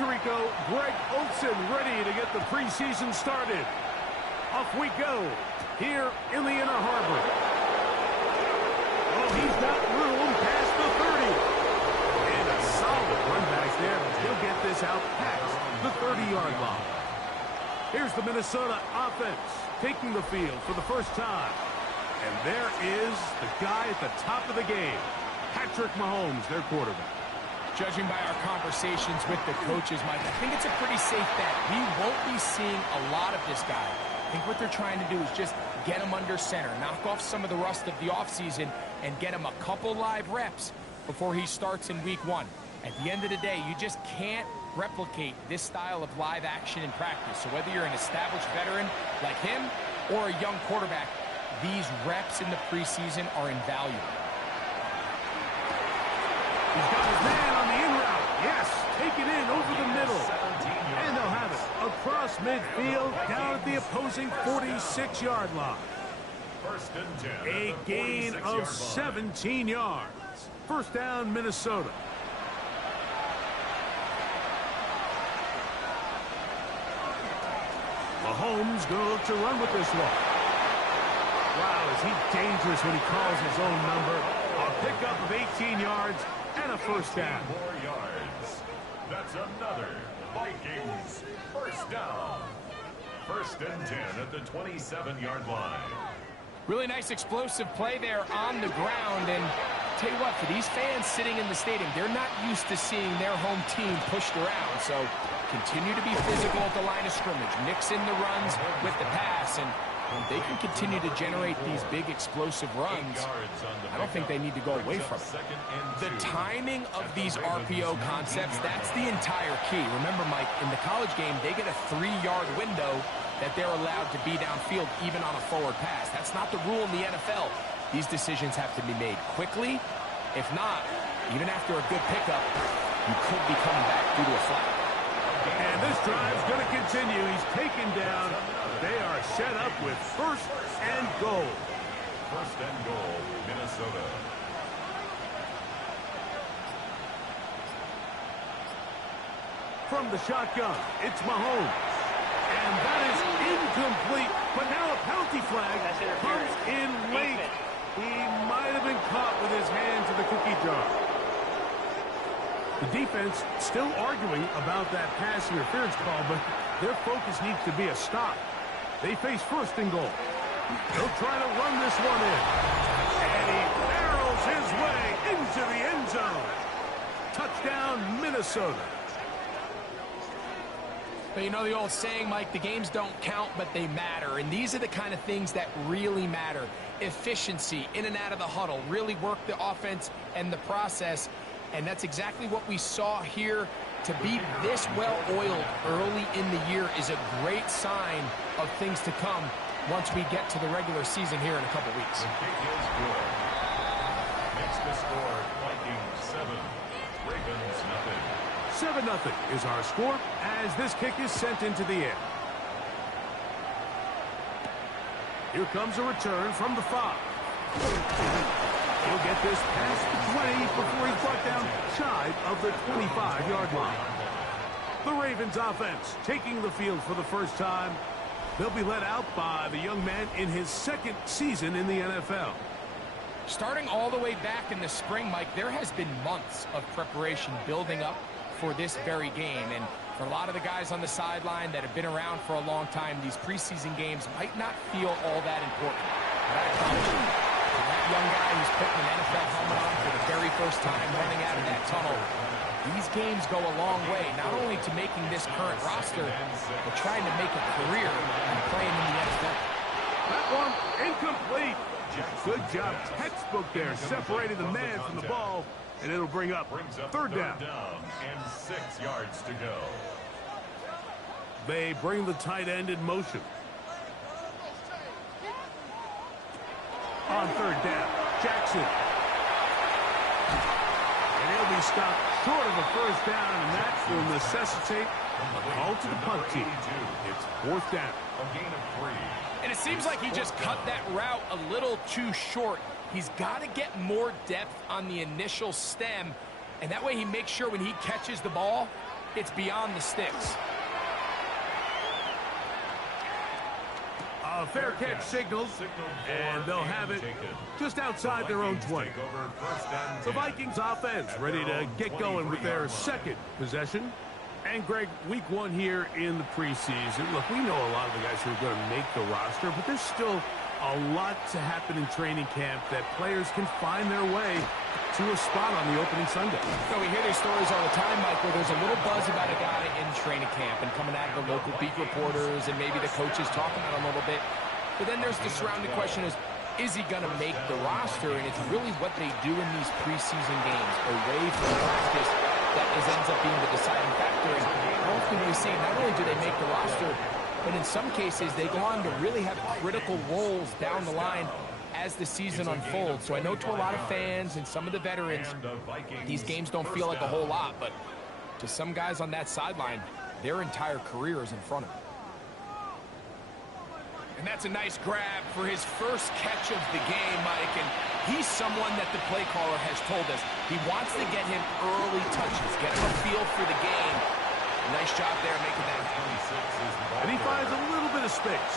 Rico, Greg Olsen ready to get the preseason started. Off we go here in the Inner Harbor. Oh, he's got room past the 30. And a solid run back there. He'll get this out past the 30-yard line. Here's the Minnesota offense taking the field for the first time. And there is the guy at the top of the game, Patrick Mahomes, their quarterback. Judging by our conversations with the coaches, Mike, I think it's a pretty safe bet. We won't be seeing a lot of this guy. I think what they're trying to do is just get him under center, knock off some of the rust of the offseason, and get him a couple live reps before he starts in week 1. At the end of the day, you just can't replicate this style of live action in practice. So whether you're an established veteran like him or a young quarterback, these reps in the preseason are invaluable. He's got his man on the in route. Yes, take it in over the middle. And they'll have it across midfield down at the opposing 46-yard line. A gain of 17 yards. First down, Minnesota. Mahomes going to look to run with this one. Wow, is he dangerous when he calls his own number. A pickup of 18 yards and a first down. more yards. That's another Vikings first down. First and 10 at the 27-yard line. Really nice explosive play there on the ground. And tell you what, for these fans sitting in the stadium, they're not used to seeing their home team pushed around. So continue to be physical at the line of scrimmage. Mix in the runs with the pass, and they can continue to generate these big explosive runs. I don't think they need to go away from it. The timing of these RPO concepts, that's the entire key. Remember, Mike, in the college game, they get a 3-yard window that they're allowed to be downfield even on a forward pass. That's not the rule in the NFL. These decisions have to be made quickly. If not, even after a good pickup, you could be coming back due to a flag. And this drive's going to continue. He's taken down. They are set up with first and goal. First and goal, Minnesota. From the shotgun, it's Mahomes. And that is incomplete. But now a penalty flag comes in late. He might have been caught with his hand to the cookie jar. The defense still arguing about that pass interference call, but their focus needs to be a stop. They face first and goal. They'll try to run this one in. And he barrels his way into the end zone. Touchdown, Minnesota. But you know the old saying, Mike, the games don't count, but they matter. And these are the kind of things that really matter. Efficiency, in and out of the huddle, really work the offense and the process. And that's exactly what we saw here. To be this well-oiled early in the year is a great sign of things to come once we get to the regular season here in a couple weeks. The kick is good. Makes the score Vikings 7, Ravens 0. 7-0 is our score as this kick is sent into the air. Here comes a return from the 5. He'll get this past the 20 before he's brought down shy of the 25-yard line. The Ravens offense taking the field for the first time. They'll be led out by the young man in his second season in the NFL. Starting all the way back in the spring, Mike, there has been months of preparation building up for this very game. And for a lot of the guys on the sideline that have been around for a long time, these preseason games might not feel all that important. But I promise you, that young guy who's putting an NFL helmet on for the very first time running out of that tunnel, these games go a long way, not only to making this current roster, but trying to make a career and playing in the NFL. That one incomplete. Good job, textbook there, separating the man from the ball, and it'll bring up third down. And 6 yards to go. They bring the tight end in motion. On third down, Jackson. And he'll be stopped short of a first down, and that will necessitate a call to the punt team. It's fourth down. A gain of 3. And it seems like he just cut that route a little too short. He's got to get more depth on the initial stem, and that way he makes sure when he catches the ball, it's beyond the sticks. A fair catch signaled, and they'll have it just outside their own 20. The Vikings offense ready to get going with their second possession. And, Greg, week 1 here in the preseason. Look, we know a lot of the guys who are going to make the roster, but there's still a lot to happen in training camp that players can find their way to a spot on the opening Sunday. So we hear these stories all the time, Mike, where there's a little buzz about a guy in training camp and coming out of the local beat reporters and maybe the coaches talking about him a little bit. But then there's the surrounding question is he going to make the roster? And it's really what they do in these preseason games away from practice that ends up being the deciding factor. And often we see not only do they make the roster, but in some cases they go on to really have critical roles down the line as the season unfolds. So I know to a lot of fans and some of the veterans, these games don't feel like a whole lot, but to some guys on that sideline, their entire career is in front of them. And that's a nice grab for his first catch of the game, Mike. And he's someone that the play caller has told us he wants to get him early touches, get him a feel for the game. Nice job there making that. And he finds a little bit of space.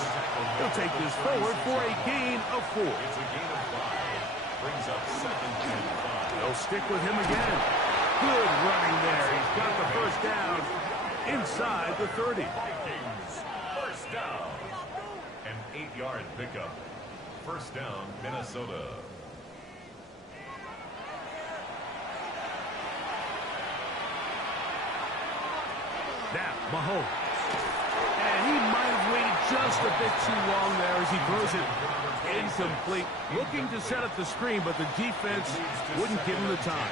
He'll take this forward for a gain of 4. It's a gain of 5. Brings up 2nd and 5. They'll stick with him again. Good running there. He's got the first down inside the 30. Vikings, first down. An 8-yard pickup. First down, Minnesota. Now, Mahomes. And he might have waited just a bit too long there as he throws it incomplete. Looking to set up the screen, but the defense wouldn't give him the time.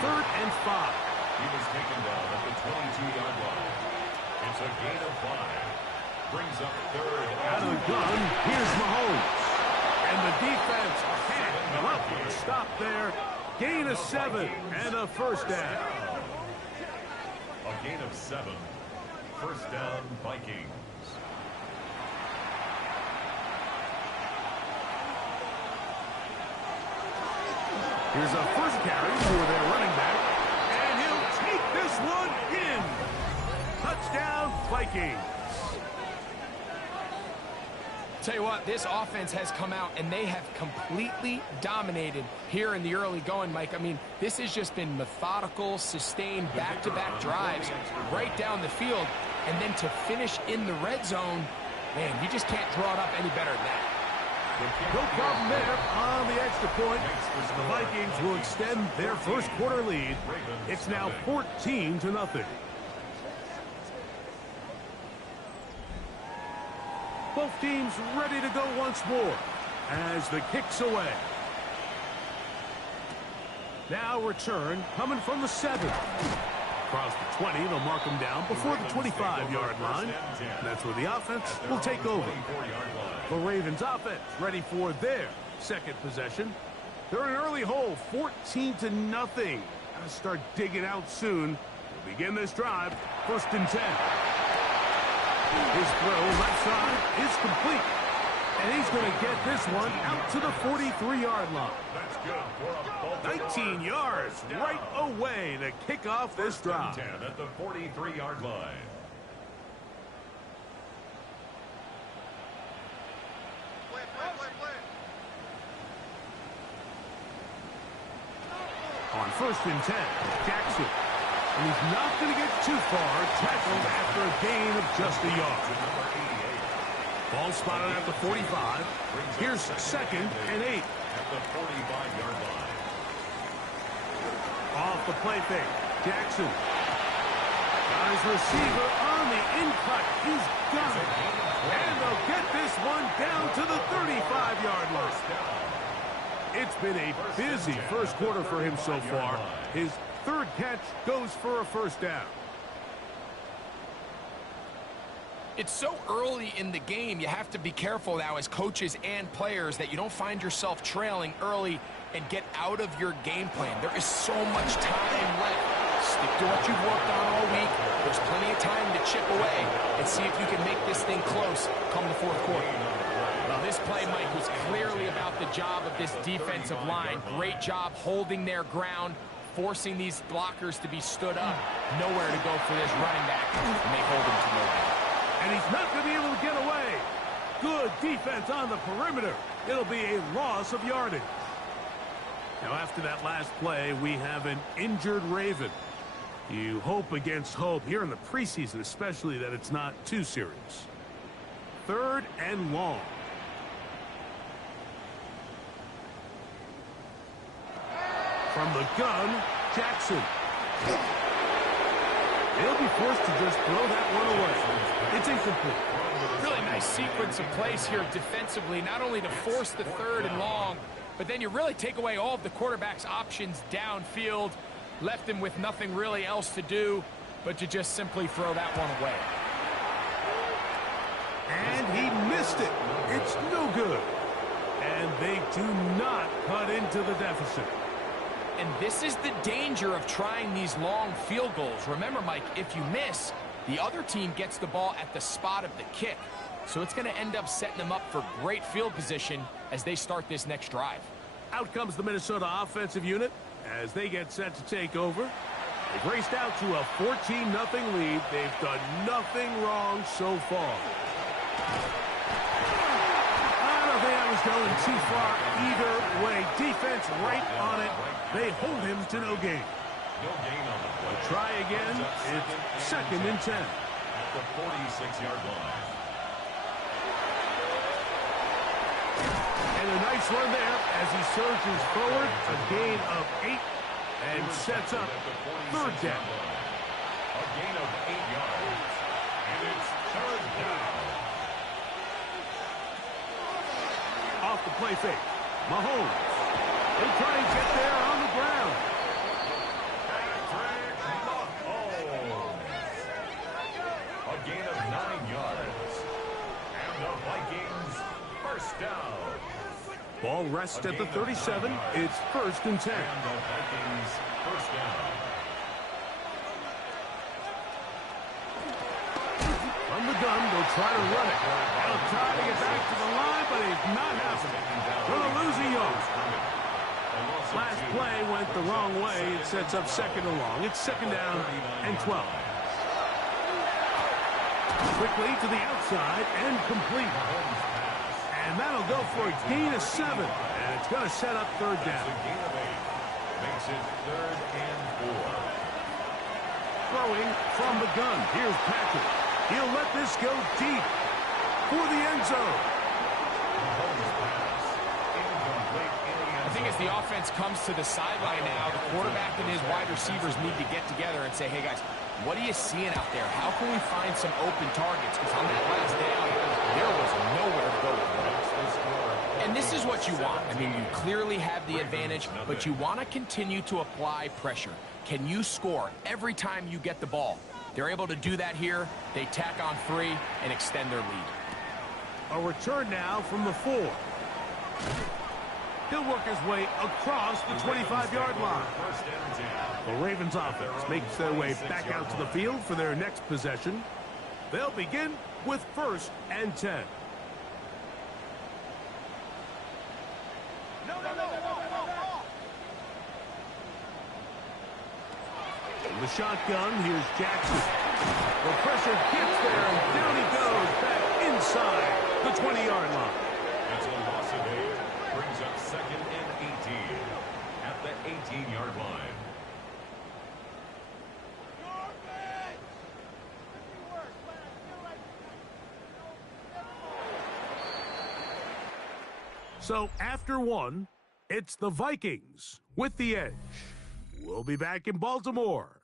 Third and 5. He was taken down at the 22-yard line. It's a gain of 5. Brings up 3rd. Out of the gun, here's Mahomes. And the defense can't come up with a stop there. Gain of 7 and a first down. A gain of 7. First down, Vikings. Here's a first carry for their running back. And he'll take this one in. Touchdown, Vikings. Tell you what, this offense has come out and they have completely dominated here in the early going, Mike. I mean, this has just been methodical, sustained, back-to-back drives right down the field. And then to finish in the red zone, man, you just can't draw it up any better than that. No problem there on the extra point. The Vikings will extend their first quarter lead. It's now 14-0. Both teams ready to go once more as the kick's away. Now return coming from the 7. Across the 20, they'll mark them down before the 25-yard line. That's where the offense will take over. The Ravens offense ready for their second possession. They're in an early hole, 14-0. Gotta start digging out soon. We'll begin this drive, 1st and 10. His throw left side is complete. And he's going to get this one out to the 43-yard line. That's good for a 19 yards right away to kick off this drive. 10 at the 43-yard line. On 1st and 10, Jackson. And he's not going to get too far. Tackled after a gain of just a yard. Ball spotted at the 45. Here's 2nd and 8. At the 45-yard line. Off the play fake. Jackson. Got his receiver on the in-cut. He's got it. And they'll get this one down to the 35-yard line. It's been a busy first quarter for him so far. His 3rd catch goes for a first down. It's so early in the game, you have to be careful now as coaches and players that you don't find yourself trailing early and get out of your game plan. There is so much time left Stick to what you've worked on all week. There's plenty of time to chip away and see if you can make this thing close come the fourth quarter. Well, this play, Mike, was clearly about the job of this defensive line. Great job holding their ground, forcing these blockers to be stood up. Nowhere to go for this running back, and they hold him to no gain. And he's not going to be able to get away. Good defense on the perimeter. It'll be a loss of yardage. Now, after that last play, we have an injured Raven. You hope against hope here in the preseason, especially, that it's not too serious. 3rd and long. From the gun, Jackson. They'll be forced to just throw that one away. It's incomplete. Really nice sequence of plays here defensively, not only to force the 3rd and long, but then you really take away all of the quarterback's options downfield, left him with nothing really else to do but to just simply throw that one away. And he missed it. It's no good. And they do not cut into the deficit. And this is the danger of trying these long field goals. Remember, Mike, if you miss, the other team gets the ball at the spot of the kick. So it's going to end up setting them up for great field position as they start this next drive. Out comes the Minnesota offensive unit as they get set to take over. They've raced out to a 14-0 lead. They've done nothing wrong so far. I don't think I was going too far either way. Defense right on it. They hold him to no gain. No gain on the play. Try again. It's 2nd and 10. At the 46-yard line. And a nice run there as he surges forward. A gain of 8 and sets up 3rd down. A gain of 8 yards. And it's 3rd down. Off the play fake. Mahomes. He'll try and get there on the ground. Patrick Mahomes. A gain of 9 yards. And the Vikings first down. Ball rests at the 37. It's 1st and 10. And the Vikings first down. From the gun, they'll try to run it. They'll try to get back to the line, but it's not happening. Going to lose a yard. Last play went the wrong way. It sets up 2nd and long. It's 2nd down and 12. Quickly to the outside and complete. And that'll go for a gain of 7. And it's going to set up 3rd down. A gain of 8 makes it 3rd and 4. Throwing from the gun. Here's Patrick. He'll let this go deep for the end zone. I think as the offense comes to the sideline now, the quarterback and his wide receivers need to get together and say, hey, guys, what are you seeing out there? How can we find some open targets? Because on that last down, there was nowhere to go with it. And this is what you want. I mean, you clearly have the advantage, but you want to continue to apply pressure. Can you score every time you get the ball? They're able to do that here. They tack on 3 and extend their lead. A return now from the 4. He'll work his way across the 25-yard line. The Ravens offense makes their way back out to the field for their next possession. They'll begin with 1st and 10. In the shotgun, here's Jackson. The pressure gets there, and down he goes back inside the 20-yard line. It's a loss of 8. Brings up 2nd and 18 at the 18-yard line. So after 1, it's the Vikings with the edge. We'll be back in Baltimore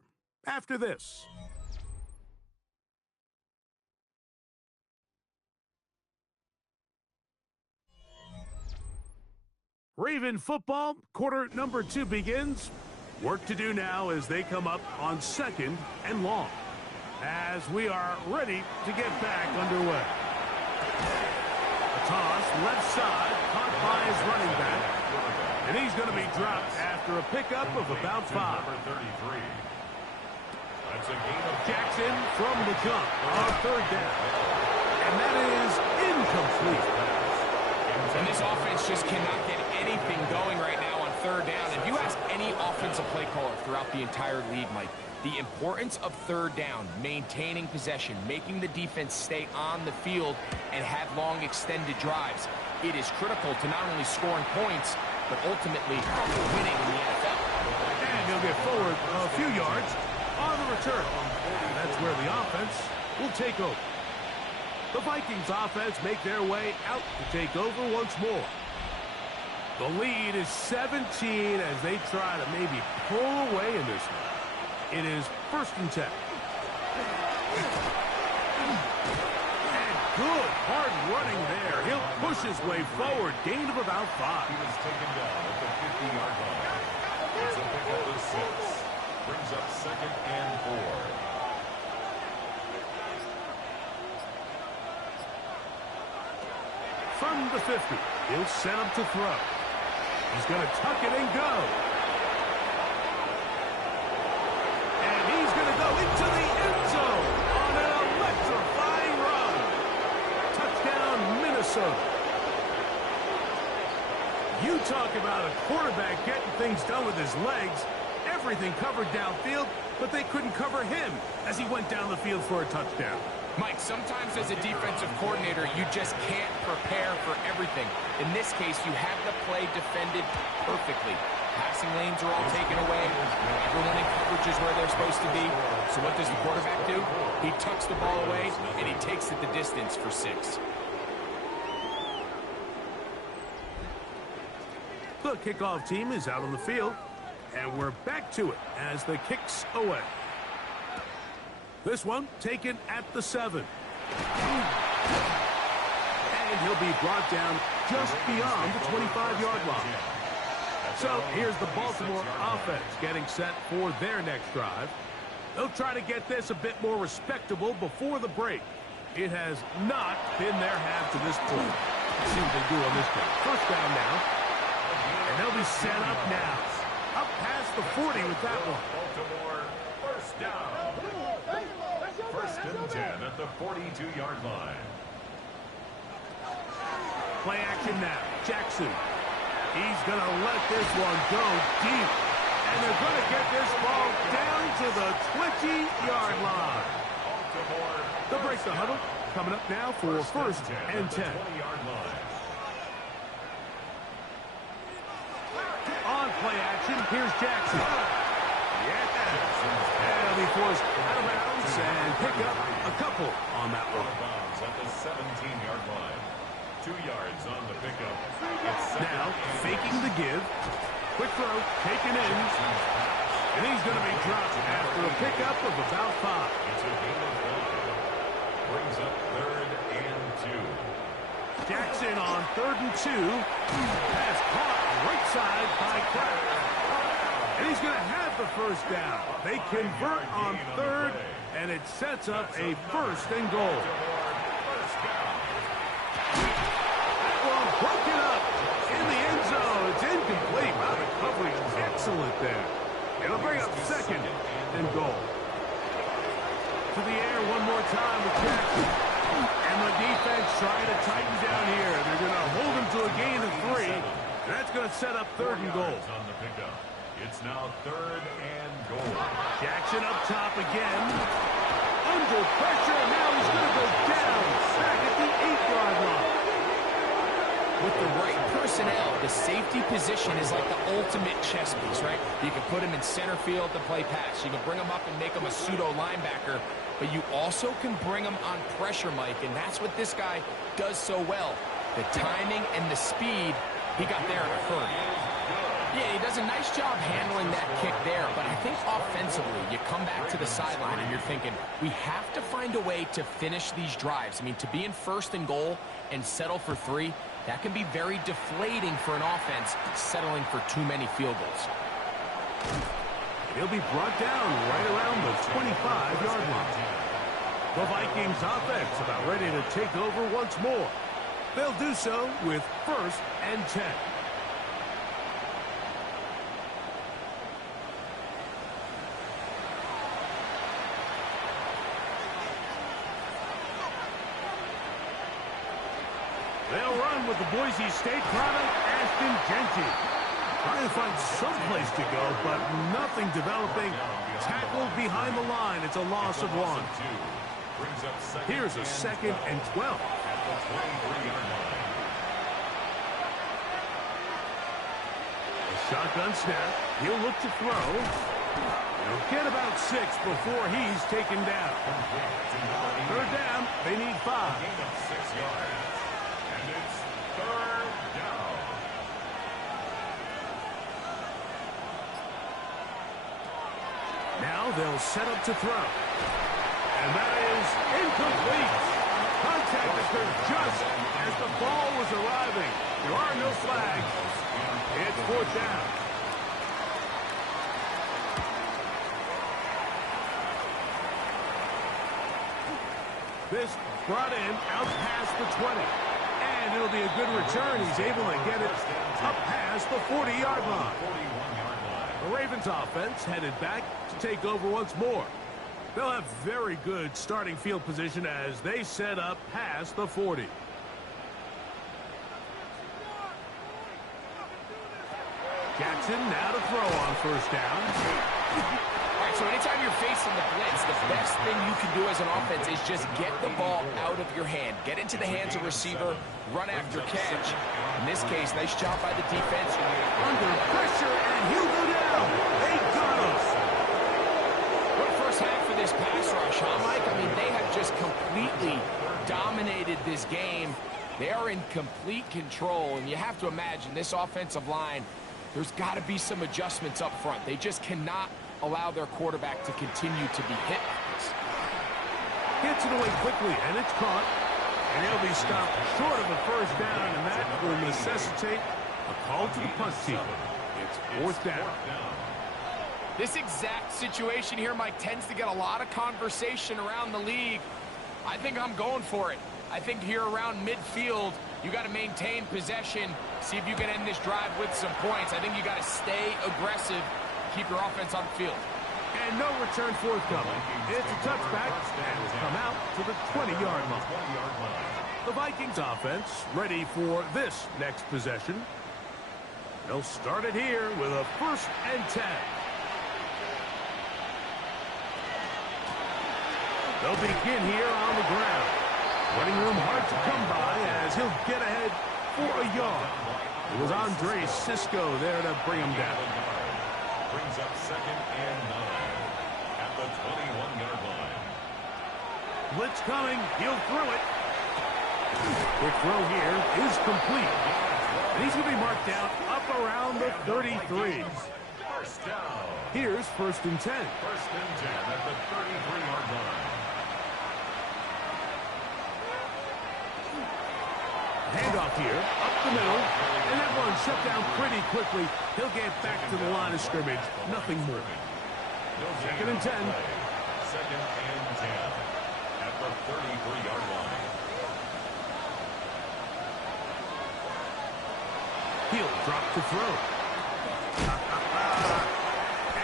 after this. Raven football, quarter number 2 begins. Work to do now as they come up on 2nd and long. As we are ready to get back underway. A toss, left side, caught by his running back. And he's going to be dropped after a pickup of about 5. Number 33. That's a gain of Jackson from the jump on third down. And that is incomplete. And this offense just cannot get anything going right now on third down. If you ask any offensive play caller throughout the entire league, Mike, the importance of third down, maintaining possession, making the defense stay on the field and have long extended drives, it is critical to not only scoring points, but ultimately winning in the NFL. And he'll get forward a few yards on the return. And that's where the offense will take over. The Vikings offense make their way out to take over once more. The lead is 17 as they try to maybe pull away in this one. It is 1st and 10. And good hard running there. He'll push his way forward. Gain of about 5. He was taken down at the 50-yard line. It's a pickup of 6. Brings up 2nd and 4. From the 50, he'll set up to throw. He's going to tuck it and go. And he's going to go into the end zone on an electrifying run. Touchdown, Minnesota. You talk about a quarterback getting things done with his legs. Everything covered downfield, but they couldn't cover him as he went down the field for a touchdown. Mike, sometimes as a defensive coordinator, you just can't prepare for everything. In this case, you have the play defended perfectly. Passing lanes are all taken away. Everyone in coverage is where they're supposed to be. So what does the quarterback do? He tucks the ball away, and he takes it the distance for 6. The kickoff team is out on the field, and we're back to it as the kick's away. This one taken at the 7. And he'll be brought down just beyond the 25-yard line. So here's the Baltimore offense getting set for their next drive. They'll try to get this a bit more respectable before the break. It has not been their half to this point. Let's see what they do on this one. 1st down now. And they'll be set up now. Up past the 40 with that one. Baltimore, 1st down. 1st and 10 at the 42-yard line. Play action now. Jackson. He's going to let this one go deep. And they're going to get this ball down to the 20-yard line. They'll break the huddle. Coming up now for 1st and 10. On play action, here's Jackson. Yeah. And he'll be forced out of bounds and pick up a couple on that one. At the 17-yard line. 2 yards on the pickup. Now, faking the give. Quick throw, taken in. And he's going to be dropped after a pickup of about 5. It's a gain of 1. Brings up 3rd and 2. Jackson on 3rd and 2. Pass caught right side by Kraft. And he's going to have the 1st down. They convert on 3rd, and it sets up a 1st and goal. That one broken up in the end zone. It's incomplete. Wow, the coverage is excellent there. It'll bring up 2nd and goal. To the air one more time with Jackson. And the defense trying to tighten down here. They're going to hold him to a gain of 3. And that's going to set up 3rd and goal. On the pickup. It's now 3rd and goal. Jackson up top again. Under pressure. Now he's going to go down. Back at the 8-yard line. With the right personnel, the safety position is like the ultimate chess piece, right? You can put him in center field to play pass. You can bring him up and make him a pseudo linebacker, but you also can bring him on pressure, Mike, and that's what this guy does so well. The timing and the speed, he got there in a hurry. Yeah, he does a nice job handling that kick there, but I think offensively, you come back to the sideline and you're thinking, we have to find a way to finish these drives. I mean, to be in 1st and goal and settle for 3, that can be very deflating for an offense settling for too many field goals. He'll be brought down right around the 25-yard line. The Vikings offense about ready to take over once more. They'll do so with 1st and 10. with the Boise State product, Ashton Genty. Trying to find some place to go, but nothing developing. Tackled behind the line. It's a loss of 1. Here's a 2nd and 12. A shotgun snap. He'll look to throw. He'll get about 6 before he's taken down. 3rd down. They need 5. Gain of 6 yards. And it's 3rd down. Now they'll set up to throw. And that is incomplete. Contact occurred just as the ball was arriving. There are no flags. It's 4th down. This brought in out past the 20. And it'll be a good return. He's able to get it up past the 40-yard line. The Ravens offense headed back to take over once more. They'll have very good starting field position as they set up past the 40. Jackson now to throw on 1st down. All right, so anytime you're facing the blitz, the best thing you can do as an offense is just get the ball out of your hand. Get into the hands of receiver, run after catch. In this case, nice job by the defense. Under pressure, and he'll go down. They got him. What a first half for this pass rush, huh, Mike? I mean, they have just completely dominated this game. They are in complete control, and you have to imagine this offensive line, there's got to be some adjustments up front. They just cannot allow their quarterback to continue to be hit like this. Gets it away quickly, and it's caught. And he'll be stopped short of a 1st down, and that will necessitate a call to the punt team. It's 4th down. This exact situation here, Mike, tends to get a lot of conversation around the league. I think I'm going for it. I think here around midfield, you got to maintain possession, see if you can end this drive with some points. I think you got to stay aggressive, keep your offense on the field. And no return forthcoming. It's a touchback, and will come out to the 20-yard line. The Vikings offense ready for this next possession. They'll start it here with a 1st and 10. They'll begin here on the ground. Running room hard to come by as he'll get ahead for a yard. It was Andre Cisco there to bring him down. Brings up 2nd and 9 at the 21-yard line. Blitz coming. He'll throw it. The throw here is complete. And he's going to be marked down up around the 33. 1st down. Here's 1st and 10. 1st and 10 at the 33-yard line. Handoff here, up the middle, and that one shut down pretty quickly. He'll get back to the line of scrimmage, nothing more. 2nd and 10. 2nd and 10 at the 33-yard line. He'll drop to throw.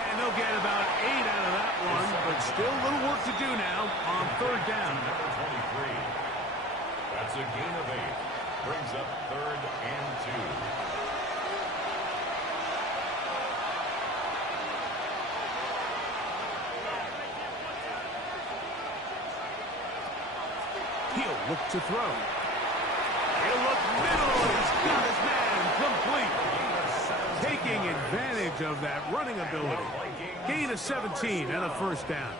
And they'll get about 8 out of that one, but still a little work to do now on 3rd down. Number 23. That's a gain of 8. Brings up 3rd and 2. He'll look to throw. He'll look middle. He's got his man complete. Taking advantage of that running ability. Gain of 17 and a 1st down.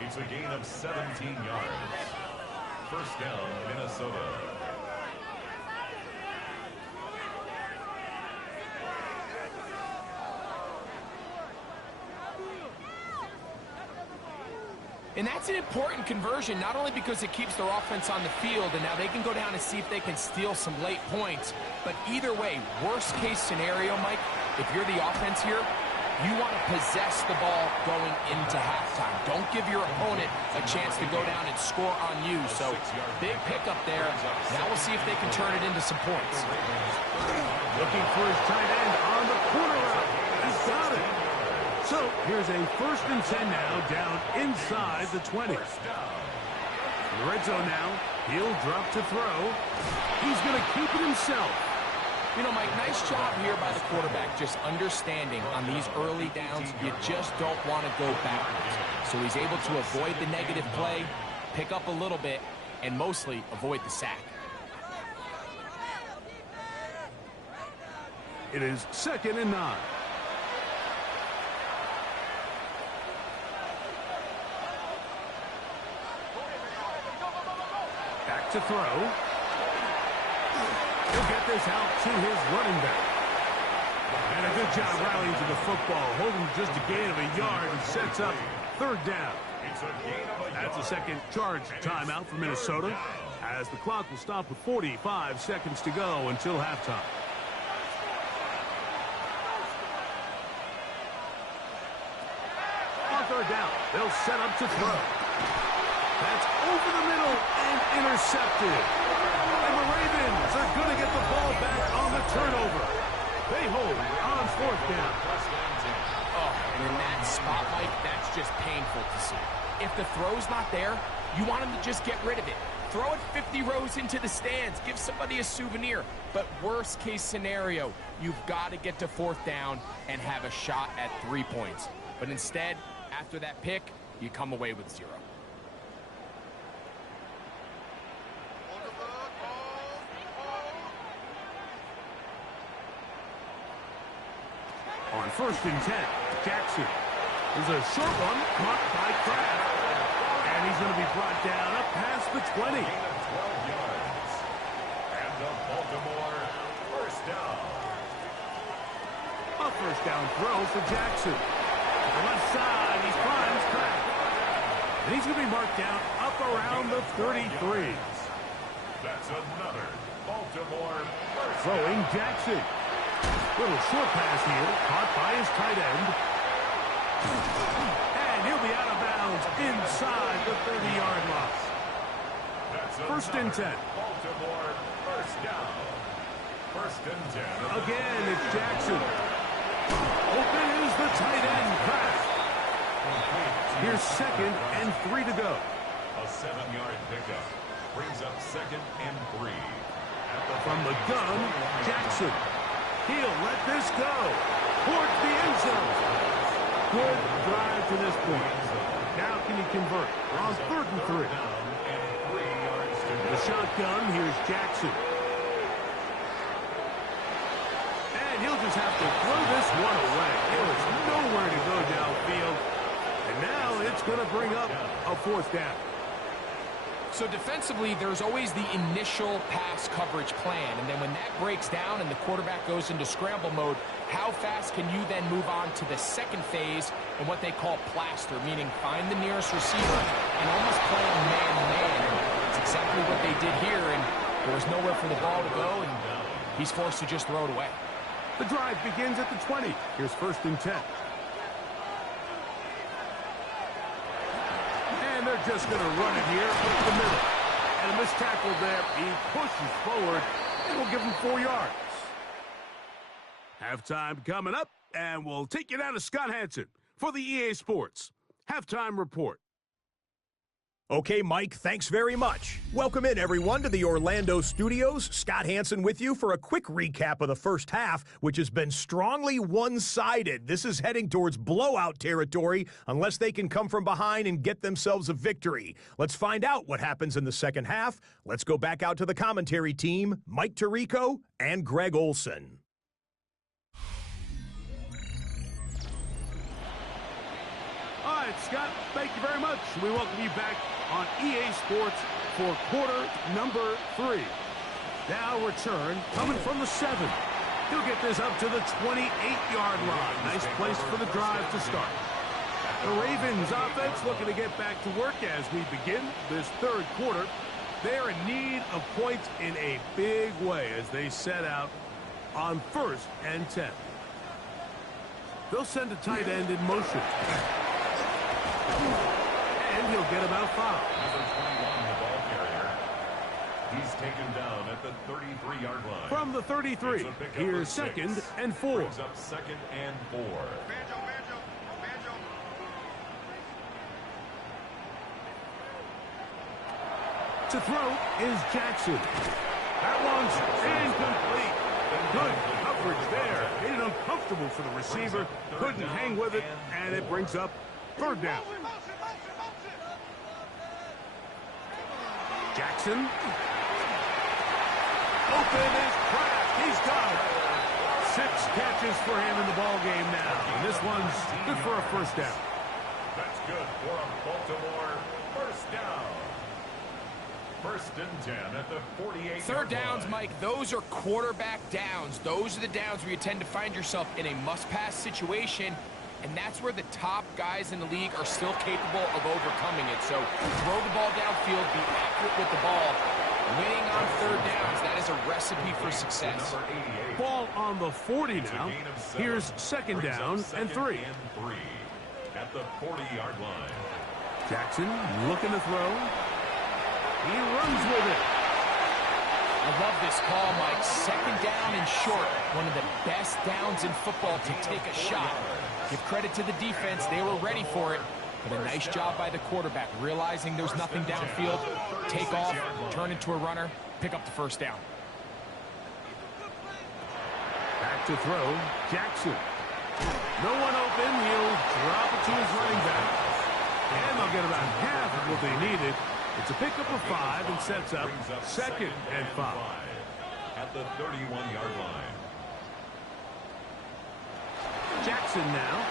It's a gain of 17 yards. 1st down, Minnesota. And that's an important conversion, not only because it keeps their offense on the field, and now they can go down and see if they can steal some late points. But either way, worst case scenario, Mike, if you're the offense here, you want to possess the ball going into halftime. Don't give your opponent a chance to go down and score on you. So big pickup there. Now we'll see if they can turn it into some points. Looking for his tight end on the corner route. He's got it. So here's a 1st and 10 now, down inside the 20. In the red zone now. He'll drop to throw. He's going to keep it himself. You know, Mike, nice job here by the quarterback, just understanding on these early downs, you just don't want to go backwards. So he's able to avoid the negative play, pick up a little bit, and mostly avoid the sack. It is 2nd and 9. Back to throw. He'll get this out to his running back. And a good job rallying to the football, holding just a gain of a yard and sets up 3rd down. That's a second charge timeout for Minnesota, as the clock will stop with 45 seconds to go until halftime. On 3rd down, they'll set up to throw. That's over the middle and intercepted. And the Ravens are going to get the ball back on the turnover. They hold on 4th down. Oh, and in that spot, Mike, that's just painful to see. If the throw's not there, you want him to just get rid of it. Throw it 50 rows into the stands. Give somebody a souvenir. But worst case scenario, you've got to get to 4th down and have a shot at 3 points. But instead, after that pick, you come away with 0. On 1st and 10, Jackson. There's a short one caught by Kraft. And he's going to be brought down up past the 20. 12 yards. And the Baltimore 1st down. A 1st down throw for Jackson. To the left side, he finds Kraft. And he's going to be marked down up around the 33. That's another Baltimore 1st down. Throwing Jackson. Little short pass here, caught by his tight end. And he'll be out of bounds inside the 30-yard line. That's 1st and 10. Baltimore 1st down. 1st and 10. Again, it's Jackson. Open is the tight end, Kraft. Here's 2nd and 3 to go. A 7-yard pickup brings up 2nd and 3. From the gun, Jackson. He'll let this go towards the end zone. Good drive to this point. Now can he convert? On 3rd and 3. The shotgun, here's Jackson. And he'll just have to throw this one away. There was nowhere to go downfield. And now it's going to bring up a 4th down. So defensively, there's always the initial pass coverage plan. And then when that breaks down and the quarterback goes into scramble mode, how fast can you then move on to the 2nd phase and what they call plaster, meaning find the nearest receiver and almost play man-to-man. It's exactly what they did here, and there was nowhere for the ball to go, and he's forced to just throw it away. The drive begins at the 20. Here's 1st and 10. And they're just going to run it here up the middle. And a missed tackle there. He pushes forward and will give him 4 yards. Halftime coming up, and we'll take you down to Scott Hansen for the EA Sports Halftime Report. Okay, Mike, thanks very much. Welcome in, everyone, to the Orlando studios. Scott Hansen with you for a quick recap of the first half, which has been strongly one-sided. This is heading towards blowout territory unless they can come from behind and get themselves a victory. Let's find out what happens in the second half. Let's go back out to the commentary team, Mike Tirico and Greg Olson. All right, Scott, thank you very much. We welcome you back on EA Sports for quarter number 3. Now return coming from the 7. He'll get this up to the 28-yard line. Nice place for the drive to start. The Ravens offense looking to get back to work as we begin this 3rd quarter. They're in need of points in a big way as they set out on 1st and 10. They'll send a tight end in motion. And he'll get about 5. Number 21, the ball carrier. He's taken down at the 33-yard line. From the 33, here's 2nd and 4. Brings up 2nd and 4. To throw is Jackson. That one's incomplete. Good coverage there. Made it uncomfortable for the receiver. Couldn't hang with it, and it brings up third down. Jackson. Open is Kraft. He's got it. 6 catches for him in the ball game now. And this one's good for a first down. That's good for a Baltimore first down. First and 10 at the 48. Third downs, Mike, those are quarterback downs. Those are the downs where you tend to find yourself in a must-pass situation, and that's where the top guys in the league are still capable of overcoming it. So throw the ball downfield, be accurate with the ball. Winning on third downs, that is a recipe for success. Ball on the 40 now. Here's second down and 3. At the 40-yard line. Jackson looking to throw. He runs with it. I love this call, Mike. Second down and short. One of the best downs in football to take a shot. Give credit to the defense. They were ready for it. But a nice job by the quarterback, realizing there's nothing downfield. Take off, turn into a runner, pick up the first down. Back to throw, Jackson. No one open, he'll drop it to his running back. And they'll get about half of what they needed. It's a pickup of 5 and sets up second and 5. At the 31-yard line. Jackson now.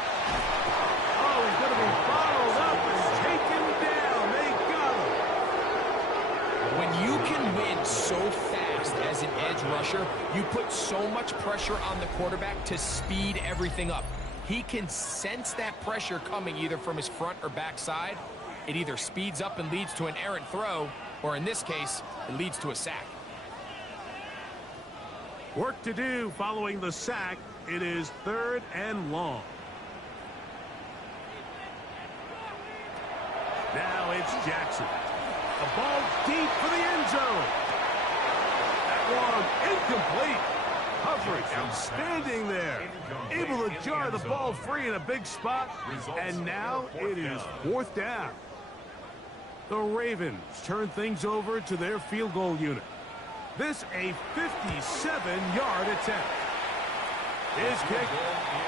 Oh, he's going to be bottled up and taken down. They got him. When you can win so fast as an edge rusher, you put so much pressure on the quarterback to speed everything up. He can sense that pressure coming either from his front or back side. It either speeds up and leads to an errant throw, or in this case, it leads to a sack. Work to do following the sack. It is third and long. Now it's Jackson. A ball deep for the end zone. That one incomplete. Coverage outstanding there. Able to jar the ball free in a big spot. And now it is fourth down. The Ravens turn things over to their field goal unit. This a 57-yard attempt. His kick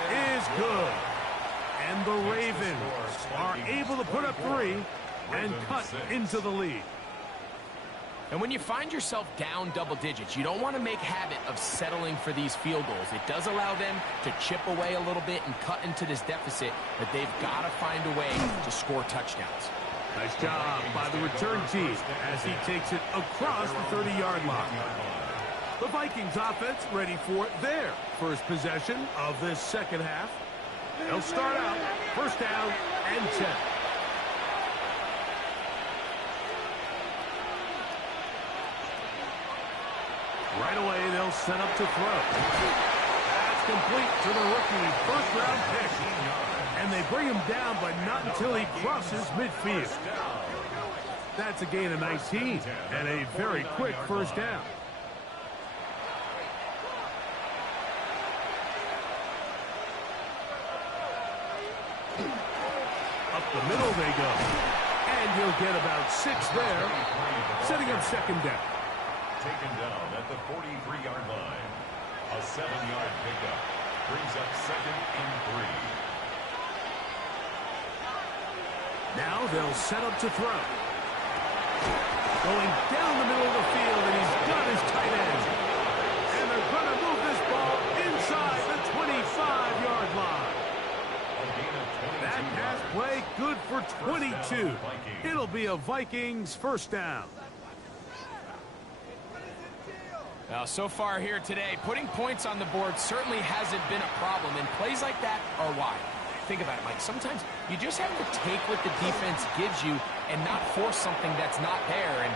is good. And the Ravens are able to put up 3 and cut into the lead. And when you find yourself down double digits, you don't want to make habit of settling for these field goals. It does allow them to chip away a little bit and cut into this deficit, but they've got to find a way to score touchdowns. Nice job by the return team as he takes it across the 30-yard line. The Vikings offense ready for their first possession of this second half. They'll start out first down and 10. Right away, they'll set up to throw. That's complete to the rookie first-round pick. And they bring him down, but not until he crosses midfield. That's a gain of 19 and a very quick first down. Up the middle they go. And he'll get about 6 there, setting up second down. Taken down at the 43-yard line. A 7-yard pickup brings up second and 3. Now they'll set up to throw. Going down the middle of the field, and he's got his tight end. And they're going to move this ball inside the 25-yard line. That pass play good for 22. It'll be a Vikings first down. Now, so far here today, putting points on the board certainly hasn't been a problem, and plays like that are why. Think about it, Mike. Sometimes you just have to take what the defense gives you and not force something that's not there, and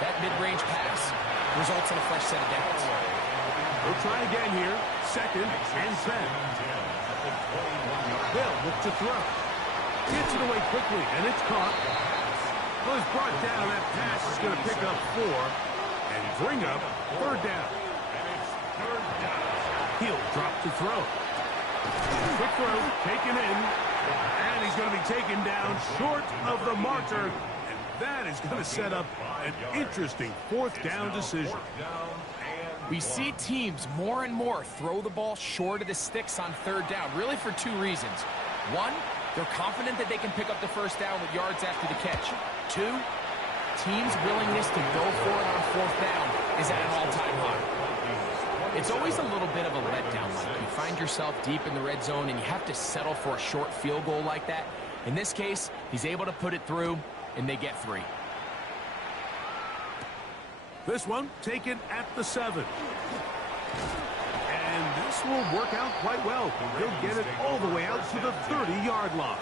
that mid-range pass results in a fresh set of downs. We'll try again here. Second and 10. Bill look to throw. Gets it away quickly, and it's caught. Well, it's brought down. That pass is going to pick up 4 and bring up third down. He'll drop to throw. Quick throw, taken in, and he's going to be taken down short of the marker. And that is going to set up an interesting fourth down decision. We see teams more and more throw the ball short of the sticks on third down, really for two reasons. One, they're confident that they can pick up the first down with yards after the catch. Two, teams' willingness to go for it on fourth down is at an all-time high. It's always a little bit of a letdown. Like you find yourself deep in the red zone and you have to settle for a short field goal like that. In this case, he's able to put it through, and they get 3. This one taken at the 7. And this will work out quite well. He'll get it all the way out to the 30-yard line.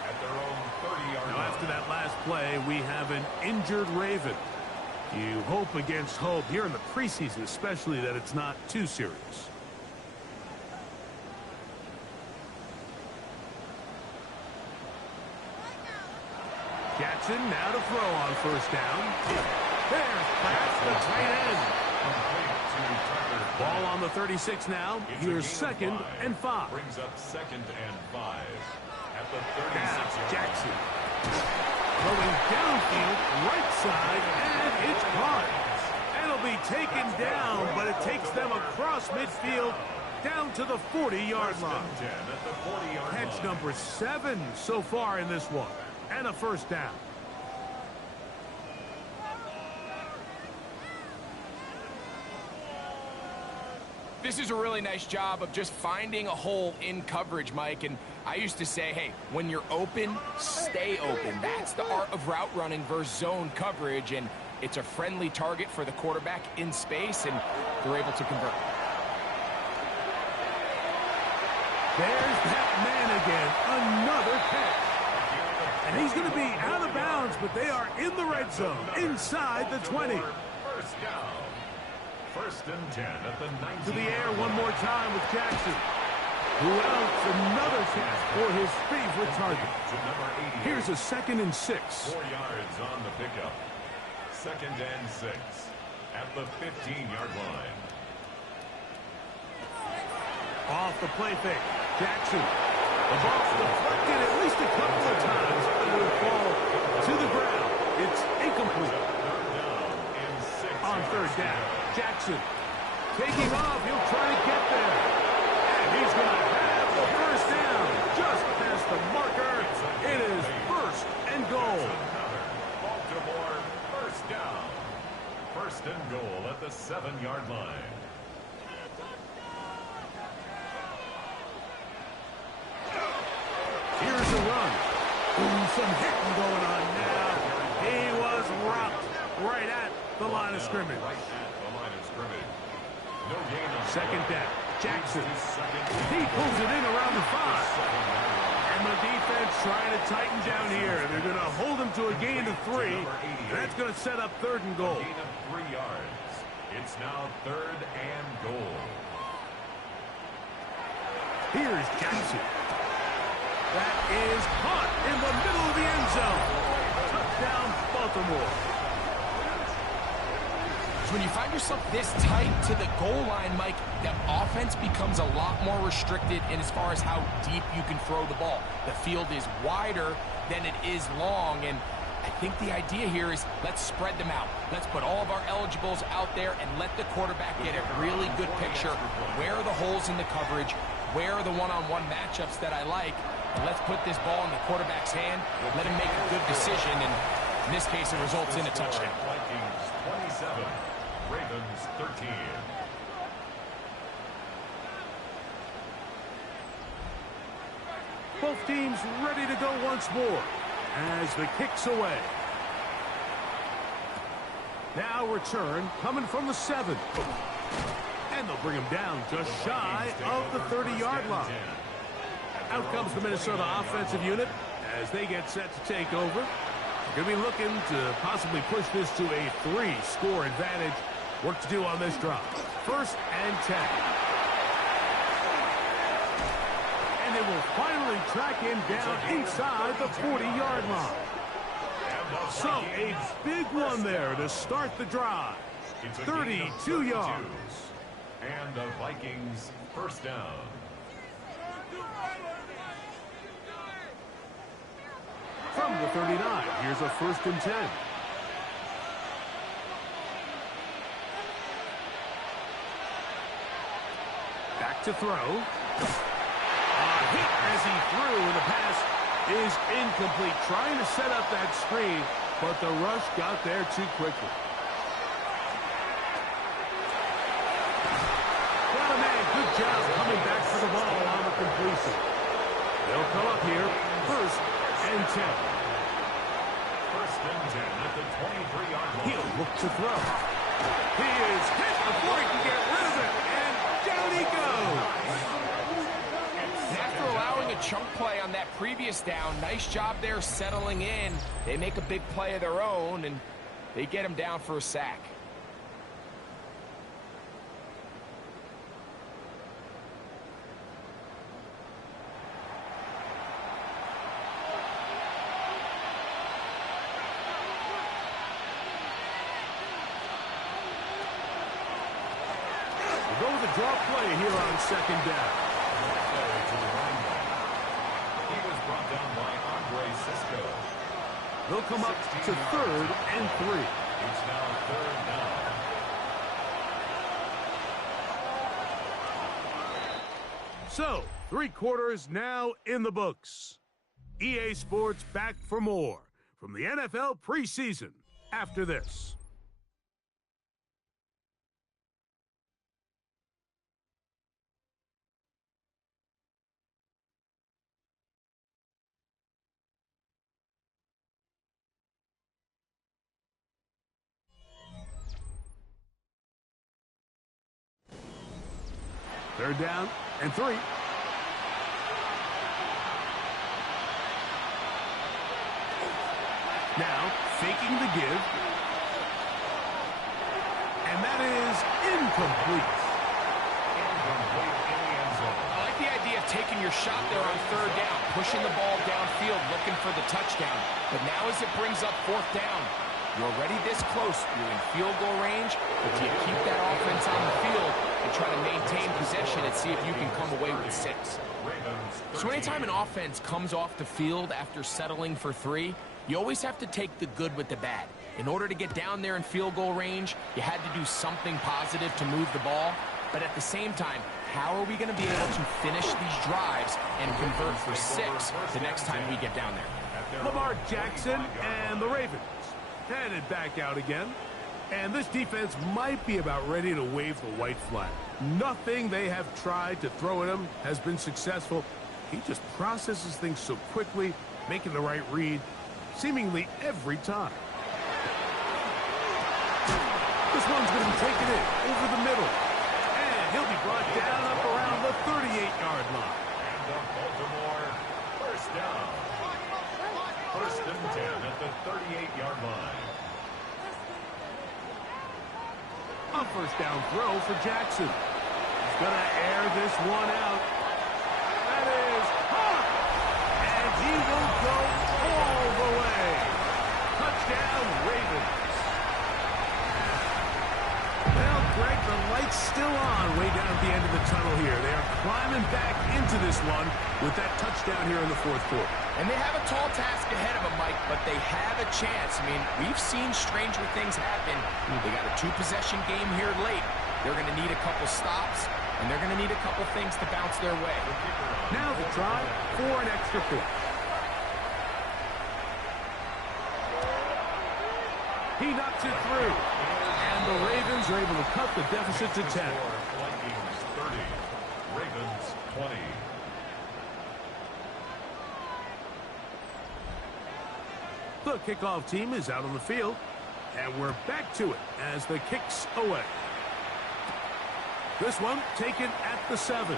Now, after that last play, we have an injured Raven. You hope against hope here in the preseason, especially that it's not too serious. Jackson now to throw on first down. There's past the tight end. Ball on the 36 now. Here's 2nd and 5. Brings up 2nd and 5 at the 36. Jackson going downfield, right side, and it's caught. It'll be taken down, but it takes them across midfield down to the 40-yard line. Catch number 7 so far in this one, and a first down. This is a really nice job of just finding a hole in coverage, Mike. And I used to say, hey, when you're open, stay open. That's the art of route running versus zone coverage. And it's a friendly target for the quarterback in space, and they're able to convert. There's that man again. Another catch. And he's going to be out of bounds, but they are in the red zone, inside the 20. First down. 1st and 10 at the 19. To the air one more time with Jackson. Who else? Another catch for his favorite target. Here's a 2nd and 6. 4 yards on the pickup. 2nd and 6 at the 15-yard line. Off the play fake. Jackson. The ball's deflected at least a couple of times. It will fall to the ground. It's incomplete. On 3rd down. Jackson taking off. He'll try to get there. And he's going to have the first down. Just past the marker. It is 1st and goal. Baltimore first down. 1st and goal at the 7-yard line. Here's a run. Ooh, some hitting going on now. He was rocked right at the line of scrimmage. No gain on 2nd down. Jackson. He pulls it in around the 5. And the defense trying to tighten down here. They're going to hold him to a gain of 3. And that's going to set up 3rd and goal. Gain of 3 yards. It's now 3rd and goal. Here's Jackson. That is caught in the middle of the end zone. Touchdown, Baltimore. When you find yourself this tight to the goal line, Mike, the offense becomes a lot more restricted in as far as how deep you can throw the ball. The field is wider than it is long, and I think the idea here is let's spread them out. Let's put all of our eligibles out there and let the quarterback get a really good picture. Where are the holes in the coverage? Where are the one-on-one matchups that I like? And let's put this ball in the quarterback's hand, let him make a good decision, and in this case, it results in a touchdown. Vikings 27, Ravens 13. Both teams ready to go once more as the kick's away. Now return coming from the 7. And they'll bring him down just shy of the 30-yard line. Out comes the Minnesota offensive unit as they get set to take over. They're going to be looking to possibly push this to a 3-score advantage. Work to do on this drive. 1st and 10. And they will finally track him down inside the 40-yard line. So a big one there to start the drive. 32 yards. And the Vikings first down. From the 39, here's a 1st and 10. to throw. A hit as he threw, and the pass is incomplete. Trying to set up that screen, but the rush got there too quickly. Well, man, good job coming back for the ball on the completion. They'll come up here, 1st and 10. 1st and 10 at the 23-yard line. He'll look to throw. He is hit before he can get rid of it, and down he goes. And after allowing a chunk play on that previous down, nice job there settling in. They make a big play of their own, and they get him down for a sack. Go with a draw play here on 2nd down. He was brought down by Andre Cisco. They'll come up to 3rd and 3. It's now 3rd down. So, 3 quarters now in the books. EA Sports back for more from the NFL preseason after this. Third down and 3. Now, faking the give. And that is incomplete. Incomplete in the end zone. I like the idea of taking your shot there on 3rd down, pushing the ball downfield, looking for the touchdown. But now as it brings up 4th down, you're already this close. You're in field goal range, but do you keep that offense on the field and try to maintain possession and see if you can come away with 6? So anytime an offense comes off the field after settling for 3, you always have to take the good with the bad. In order to get down there in field goal range, you had to do something positive to move the ball. But at the same time, how are we going to be able to finish these drives and convert for 6 the next time we get down there? Lamar Jackson and the Ravens headed back out again. And this defense might be about ready to wave the white flag. Nothing they have tried to throw at him has been successful. He just processes things so quickly, making the right read seemingly every time. This one's going to be taken in over the middle. And he'll be brought down up around the 38-yard line. And the Baltimore 1st down. 1st and 10 at the 38-yard line. A 1st down throw for Jackson. He's going to air this one out. That is caught. And he will go all the way. Touchdown, Ravens. Well, Greg, the light's still on way down at the end of the tunnel here. They are climbing back into this one with that touchdown here in the 4th quarter. And they have a tall task ahead of them, Mike, but they have a chance. I mean, we've seen stranger things happen. They got a 2-possession game here late. They're going to need a couple stops, and they're going to need a couple things to bounce their way. Now the try for an extra point. He knocks it through. And the Ravens are able to cut the deficit to 10. Vikings 30. Ravens 20. The kickoff team is out on the field, and we're back to it as the kick's away. This one taken at the 7.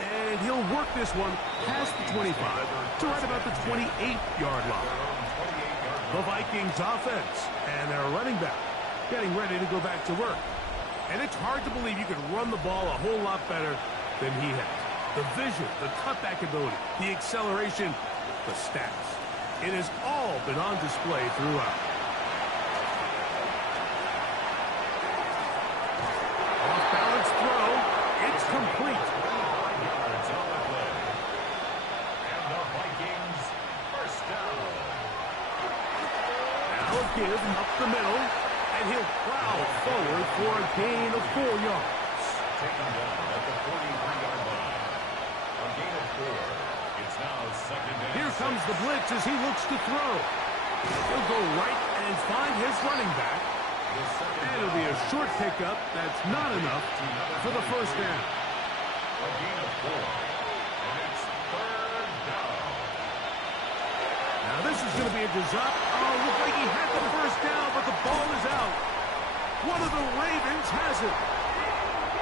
And he'll work this one past the 25 to right about the 28-yard line. The Vikings offense and their running back getting ready to go back to work. And it's hard to believe you can run the ball a whole lot better than he has. The vision, the cutback ability, the acceleration, the stats. It has all been on display throughout. Off-balance throw. It's complete. And the Vikings 1st down. Now a give up the middle, and he'll plow forward for a gain of 4 yards. taken down at the 43-yard line. A gain of 4. It's now second and Here 6. comes the blitz as he looks to throw. He'll go right and find his running back. And it'll be a short pickup. That's not enough for the first down. A gain of 4. And it's third down. Now this is going to be a disaster. Oh, looked like he had the first down, but the ball is out. One of the Ravens has it.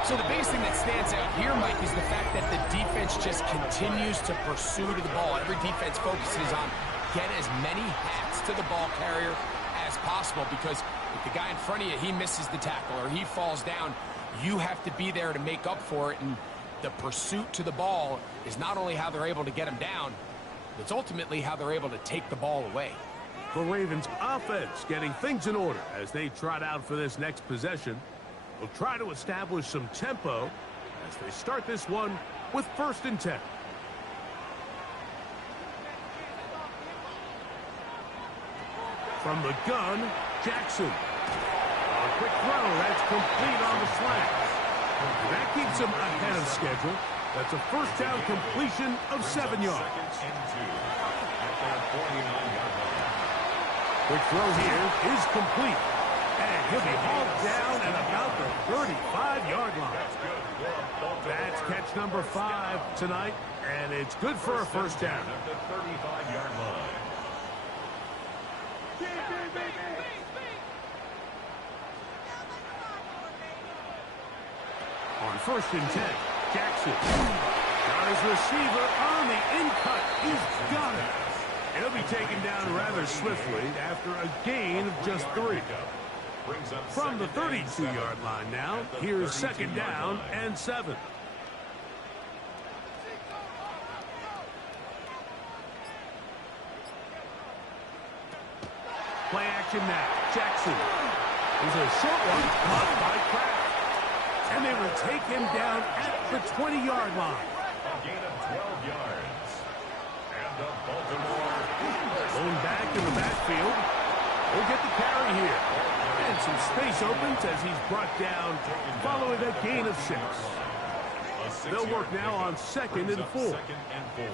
So the biggest thing that stands out here, Mike, is the fact that the defense just continues to pursue to the ball. Every defense focuses on get as many hats to the ball carrier as possible, because if the guy in front of you, he misses the tackle or he falls down, you have to be there to make up for it. And the pursuit to the ball is not only how they're able to get him down, it's ultimately how they're able to take the ball away. The Ravens offense getting things in order as they trot out for this next possession. Will try to establish some tempo as they start this one with 1st and 10. From the gun, Jackson. A quick throw, that's complete on the slant. That keeps him ahead of schedule. That's a first down completion of 7 yards. Second and 2 at their 49-yard line. Quick throw here is complete. And he'll be hauled down at about the 35-yard line. That's catch number 5 tonight, and it's good for a first down. At the 35-yard line. On 1st and 10, Jackson. Got his receiver on the in-cut. He's got it. He'll be taken down rather swiftly after a gain of just 3. From the 32-yard line now, here's 2nd down and 7. Play action now. Jackson. Here's a short one caught by Kraft. And they will take him down at the 20-yard line. A gain of 12 yards. And the Baltimore Going back in the backfield. We'll get the carry here. And some space opens as he's brought down following a gain of 6. They'll work now on 2nd and 4. Second and 4.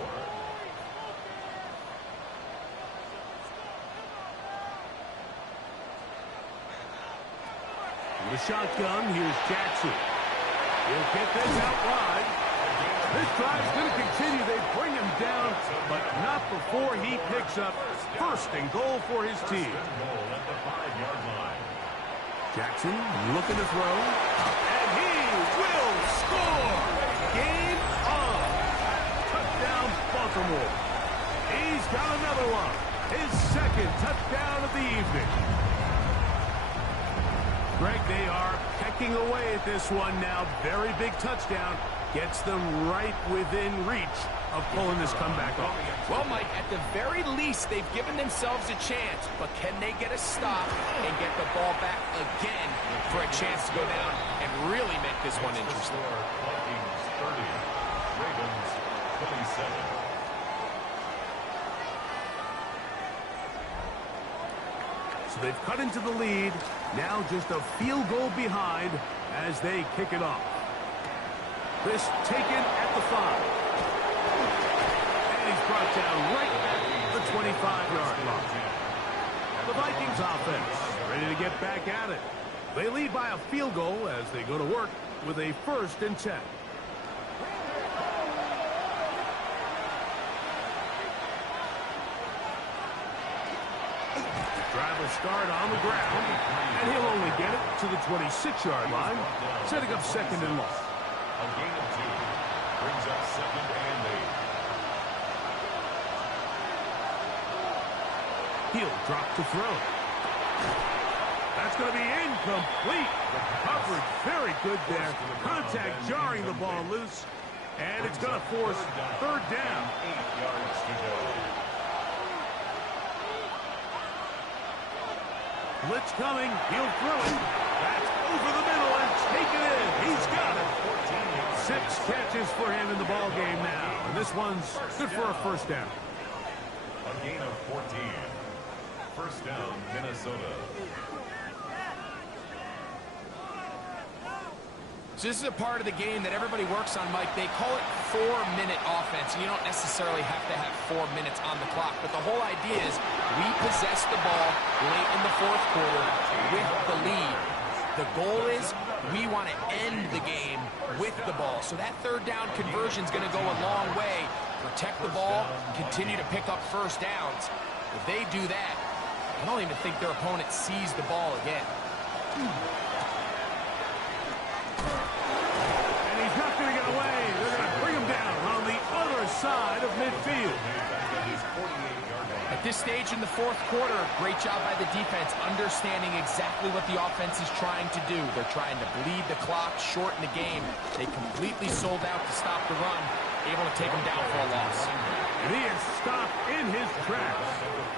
In the shotgun, here's Jackson. He'll get this out wide. This drive's going to continue. They bring him down, but not before he picks up 1st and goal for his team. Goal at the 5-yard line. Jackson looking to throw. And he will score! Game on! Touchdown, Baltimore. He's got another one. His 2nd touchdown of the evening. Greg, they are pecking away at this one now. Very big touchdown. Gets them right within reach of pulling this comeback off. Well, Mike, at the very least, they've given themselves a chance, but can they get a stop and get the ball back again for a chance to go down and really make this one interesting? Vikings 30, Ravens 27. So they've cut into the lead. Now just a field goal behind as they kick it off. This taken at the 5. And he's brought down right at the 25-yard line. The Vikings offense ready to get back at it. They lead by a field goal as they go to work with a 1st and 10. Drive will start on the ground, and he'll only get it to the 26-yard line, setting up 2nd and long. A gain of 2 brings up 2nd and 8. He'll drop to throw. That's going to be incomplete. The coverage very good there. Contact jarring the ball loose, and it's going to force 3rd down. 8 yards to go. Blitz coming. He'll throw it. That's over the middle and taken in. He's got it. 6 catches for him in the ball game now. And this one's good for a 1st down. A gain of 14. 1st down, Minnesota. So this is a part of the game that everybody works on, Mike. They call it 4-minute offense. You don't necessarily have to have 4 minutes on the clock, but the whole idea is we possess the ball late in the fourth quarter with the lead. The goal is we want to end the game with the ball. So that third down conversion is going to go a long way. Protect the ball, continue to pick up first downs. If they do that, I don't even think their opponent sees the ball again. And he's not going to get away. They're going to bring him down on the other side of midfield. At this stage in the fourth quarter, great job by the defense, understanding exactly what the offense is trying to do. They're trying to bleed the clock, shorten the game. They completely sold out to stop the run, able to take him down for a loss. And he is stopped in his tracks.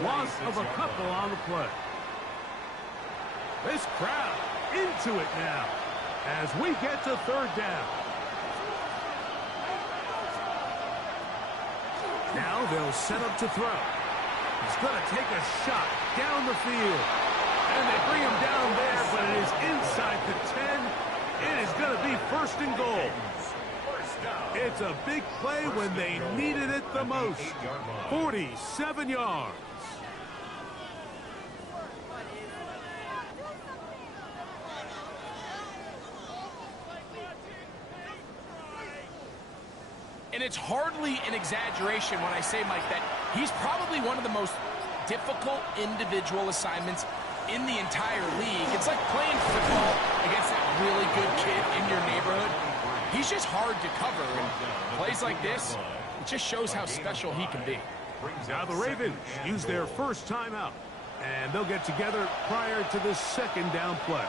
Loss of a couple on the play. This crowd into it now as we get to third down. Now they'll set up to throw. He's going to take a shot down the field. And they bring him down there, but it is inside the 10. It is going to be first and goal. It's a big play when they needed it the most. 47 yards. And it's hardly an exaggeration when I say, Mike, that he's probably one of the most difficult individual assignments in the entire league. It's like playing football against that really good kid in your neighborhood. He's just hard to cover, and plays like this, it just shows how special he can be. Now the Ravens use their first timeout, and they'll get together prior to the second down play.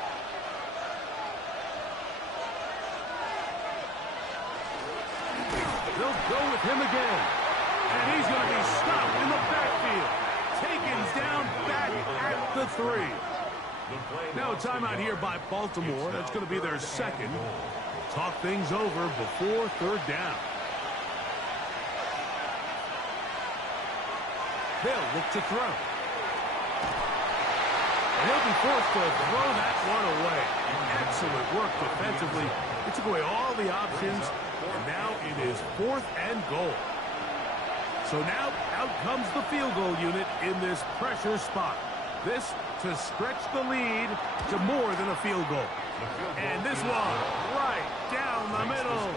They'll go with him again, and he's going to be stopped in the backfield. Taken down back at the 3. Now a timeout here by Baltimore. That's going to be their second. Talk things over before third down. They'll look to throw. And he'll be forced to throw that one away. Excellent work defensively. It took away all the options, and now it is 4th and goal. So now out comes the field goal unit in this pressure spot. This to stretch the lead to more than a field goal. And this one right down the middle.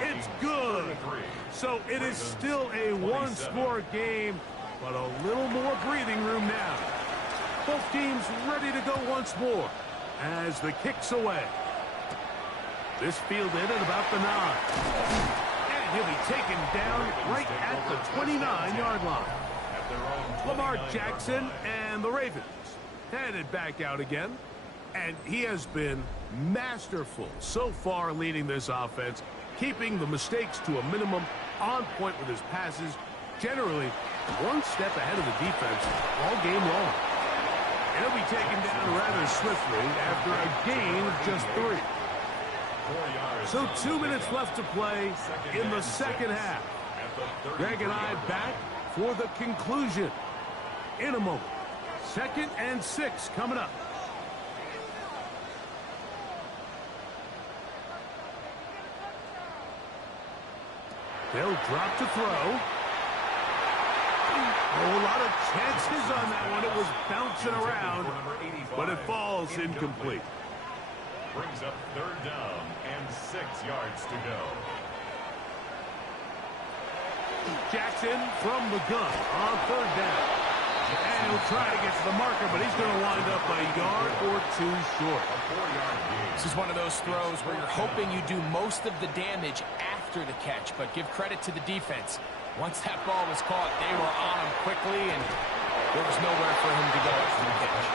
It's good. So it is still a one-score game, but a little more breathing room now. Both teams ready to go once more as the kick's away. This fielded at about the 9. And he'll be taken down right at the 29-yard line. Lamar Jackson and the Ravens headed back out again. And he has been masterful so far leading this offense, keeping the mistakes to a minimum, on point with his passes, generally one step ahead of the defense all game long. And he'll be taken down rather swiftly after a gain of just 3. So 2 minutes left to play in the second half. Greg and I back for the conclusion in a moment. 2nd and 6 coming up. They'll drop to throw. Oh, a lot of chances on that one. It was bouncing around, but it falls incomplete. Brings up third down and 6 yards to go. Jackson from the gun on third down. And he'll try to get to the marker, but he's going to wind up a yard or 2 short. This is one of those throws where you're hoping you do most of the damage after the catch, but give credit to the defense. Once that ball was caught, they were on him quickly, and there was nowhere for him to go after the catch.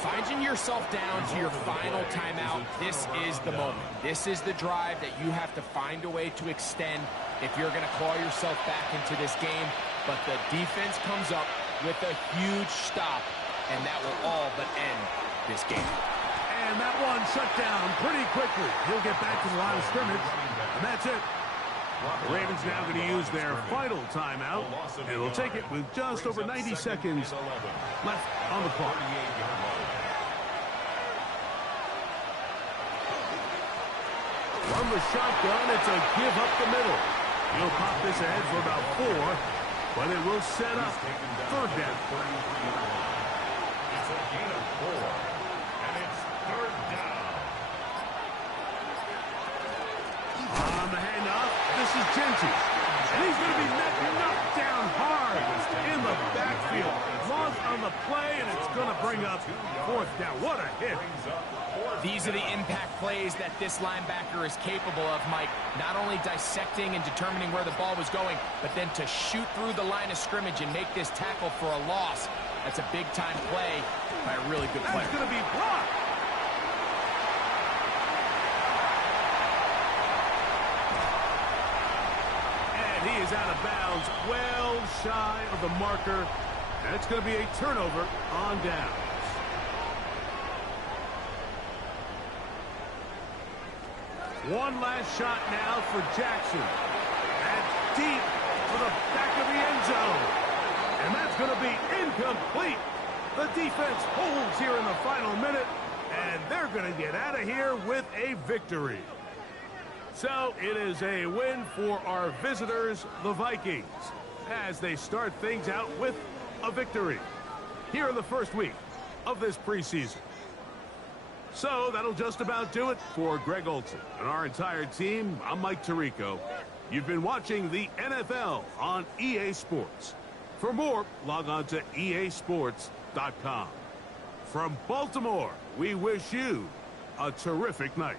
Finding yourself down to your final timeout, this is the moment. This is the drive that you have to find a way to extend if you're going to claw yourself back into this game. But the defense comes up with a huge stop, and that will all but end this game. And that one shut down pretty quickly. He'll get back to the line of scrimmage, and that's it. The Ravens now going to use their final timeout, and they'll take it with just over 90 seconds left on the clock. From the shotgun, it's a give up the middle. He'll pop this ahead for about 4, but it will set up third down. It's a gain of 4, and it's third down. On the handoff, this is Genty. And he's going to be knocked down hard in the backfield. Long on the play, and it's going to bring up fourth down. What a hit. These are the impact plays that this linebacker is capable of, Mike. Not only dissecting and determining where the ball was going, but then to shoot through the line of scrimmage and make this tackle for a loss. That's a big-time play by a really good player. That's going to be blocked. And he is out of bounds, well shy of the marker. That's going to be a turnover on down. One last shot now for Jackson. That's deep for the back of the end zone. And that's going to be incomplete. The defense holds here in the final minute, and they're going to get out of here with a victory. So it is a win for our visitors, the Vikings, as they start things out with a victory here in the first week of this preseason. So that'll just about do it for Greg Olson and our entire team. I'm Mike Tirico. You've been watching the NFL on EA Sports. For more, log on to easports.com. From Baltimore, we wish you a terrific night.